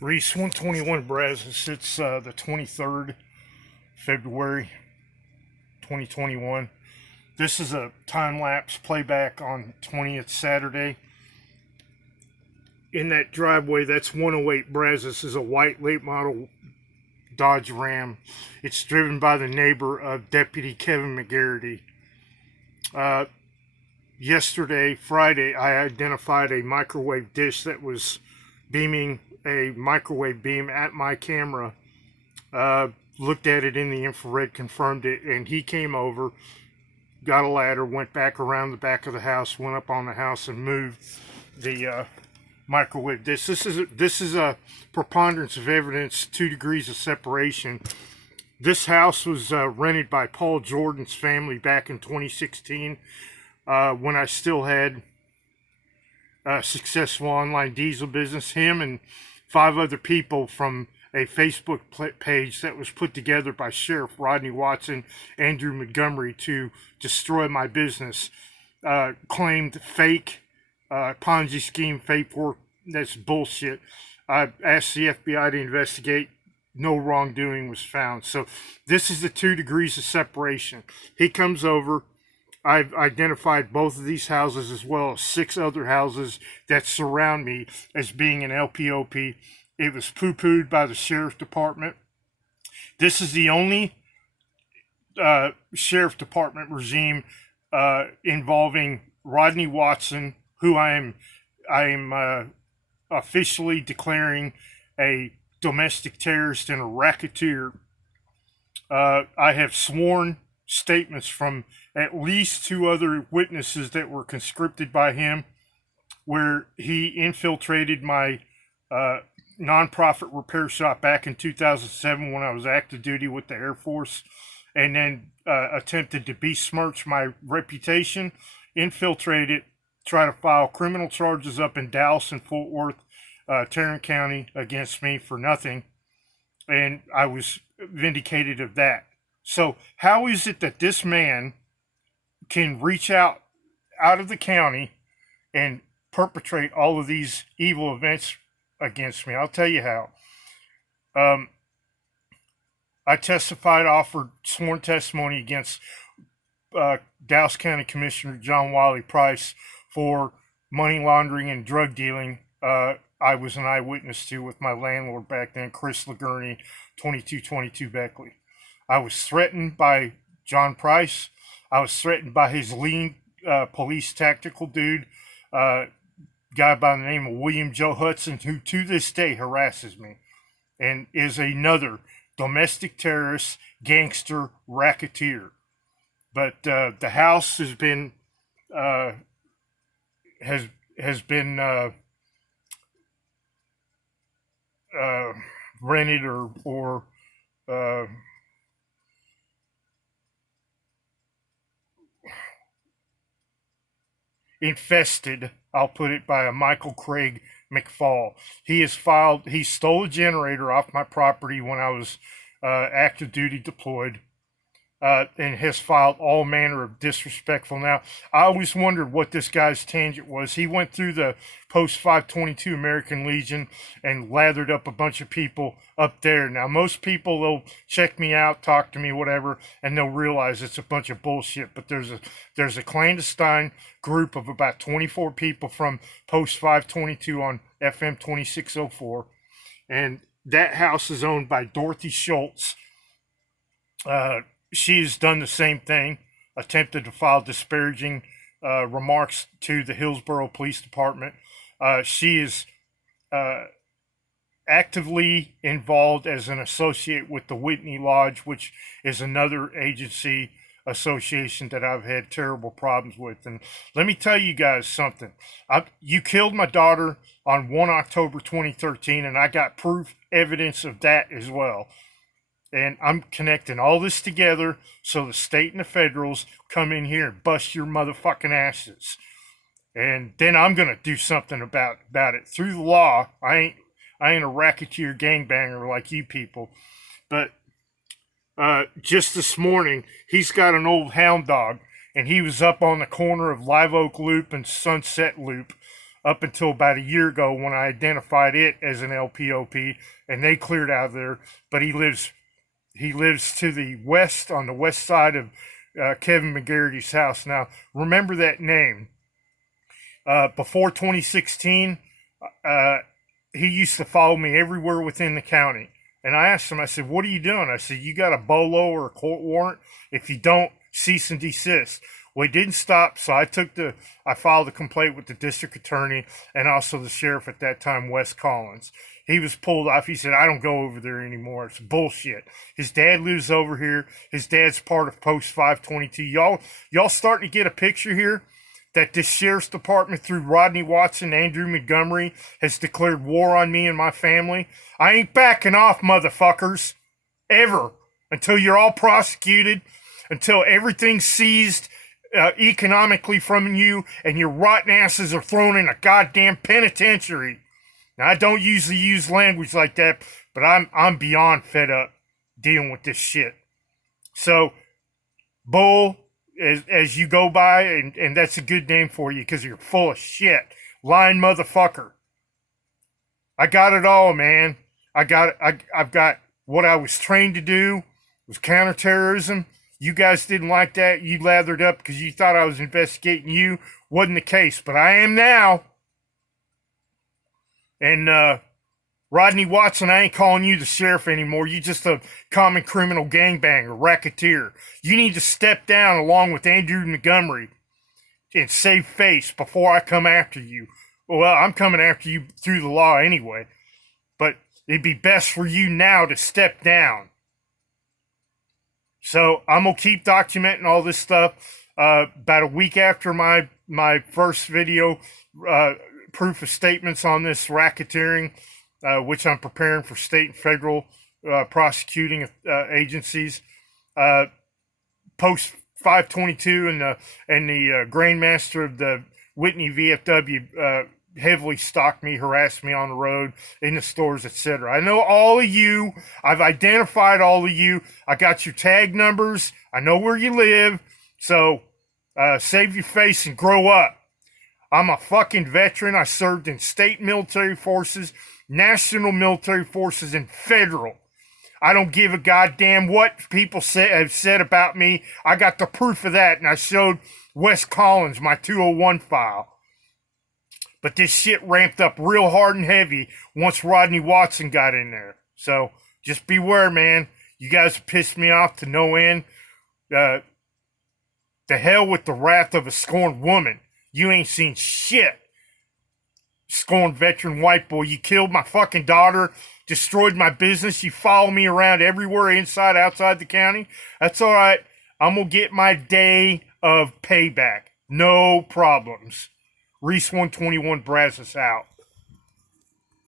Reese 121 Brazos. It's the 23rd February 2021. This is a time lapse playback on 20th Saturday. In that driveway, that's 108 Brazos, is a white late model Dodge Ram. It's driven by the neighbor of Deputy Kevin McGarity. Yesterday, Friday, I identified a microwave dish that was beaming a microwave beam at my camera. Looked at it in the infrared, confirmed it, and he came over, got a ladder, went back around the back of the house, went up on the house, and moved the microwave dish. This is a preponderance of evidence, 2 degrees of separation. This house was rented by Paul Jordan's family back in 2016, when I still had a successful online diesel business. Him and 5 other people from a Facebook page that was put together by Sheriff Rodney Watson, Andrew Montgomery, to destroy my business, claimed fake Ponzi scheme, fake work. That's bullshit. I asked the FBI to investigate. No wrongdoing was found. So this is the 2 degrees of separation. He comes over. I've identified both of these houses as well as 6 other houses that surround me as being an LPOP. It was poo-pooed by the sheriff's department. This is the only sheriff department regime involving Rodney Watson, who I am officially declaring a domestic terrorist and a racketeer. I have sworn statements from at least 2 other witnesses that were conscripted by him, where he infiltrated my nonprofit repair shop back in 2007 when I was active duty with the Air Force, and then attempted to besmirch my reputation, infiltrate it, try to file criminal charges up in Dallas and Fort Worth, Tarrant County, against me for nothing, and I was vindicated of that. So how is it that this man can reach out of the county and perpetrate all of these evil events against me? I'll tell you how. I testified, offered sworn testimony against Dallas County Commissioner John Wiley Price for money laundering and drug dealing. I was an eyewitness to with my landlord back then, Chris Lagurney, 2222 Beckley. I was threatened by John Price. I was threatened by his lean police tactical dude, guy by the name of William Joe Hudson, who to this day harasses me and is another domestic terrorist, gangster, racketeer. But the house has been rented or infested, I'll put it, by a Michael Craig McFall. He stole a generator off my property when I was active duty deployed, and has filed all manner of disrespectful. Now, I always wondered what this guy's tangent was. He went through the post 522 American Legion and lathered up a bunch of people up there. Now, most people, they'll check me out, talk to me, whatever, and they'll realize it's a bunch of bullshit. But there's a clandestine group of about 24 people from post 522 on FM 2604, and that house is owned by Dorothy Schultz. She's done the same thing, attempted to file disparaging remarks to the Hillsborough Police Department. She is actively involved as an associate with the Whitney Lodge, which is another agency association that I've had terrible problems with. And let me tell you guys something. You killed my daughter on 1 October 2013, and I got proof, evidence of that as well. And I'm connecting all this together so the state and the federals come in here and bust your motherfucking asses. And then I'm going to do something about it. Through the law, I ain't a racketeer gangbanger like you people. But just this morning, he's got an old hound dog, and he was up on the corner of Live Oak Loop and Sunset Loop, up until about a year ago when I identified it as an LPOP, and they cleared out of there. But he lives to the west, on the west side of Kevin McGarity's house. Now, remember that name. Before 2016, he used to follow me everywhere within the county. And I asked him, I said, what are you doing? I said, you got a BOLO or a court warrant? If you don't, cease and desist. Well, he didn't stop, so I filed a complaint with the district attorney and also the sheriff at that time, Wes Collins. He was pulled off. He said, I don't go over there anymore. It's bullshit. His dad lives over here. His dad's part of Post 522. Y'all starting to get a picture here that this sheriff's department, through Rodney Watson, Andrew Montgomery, has declared war on me and my family. I ain't backing off, motherfuckers, ever, until you're all prosecuted, until everything's seized economically from you and your rotten asses are thrown in a goddamn penitentiary. Now, I don't usually use language like that, but I'm beyond fed up dealing with this shit. So, Bull, as you go by, and that's a good name for you because you're full of shit. Lying motherfucker. I got it all, man. I've got what I was trained to do, was counterterrorism. You guys didn't like that. You lathered up because you thought I was investigating you. Wasn't the case, but I am now. And Rodney Watson, I ain't calling you the sheriff anymore. You just a common criminal gangbanger, racketeer. You need to step down along with Andrew Montgomery and save face before I come after you. Well, I'm coming after you through the law anyway. But it'd be best for you now to step down. So I'm going to keep documenting all this stuff. About a week after my first video, proof of statements on this racketeering, which I'm preparing for state and federal prosecuting agencies. Post 522 and the Grandmaster of the Whitney VFW heavily stalked me, harassed me on the road, in the stores, etc. I know all of you. I've identified all of you. I got your tag numbers. I know where you live. So save your face and grow up. I'm a fucking veteran. I served in state military forces, national military forces, and federal. I don't give a goddamn what people have said about me. I got the proof of that, and I showed Wes Collins my 201 file. But this shit ramped up real hard and heavy once Rodney Watson got in there. So just beware, man. You guys have pissed me off to no end. The hell with the wrath of a scorned woman. You ain't seen shit. Scorned veteran white boy. You killed my fucking daughter, destroyed my business. You follow me around everywhere, inside, outside the county. That's all right. I'm going to get my day of payback. No problems. Reese 121 Brazos out.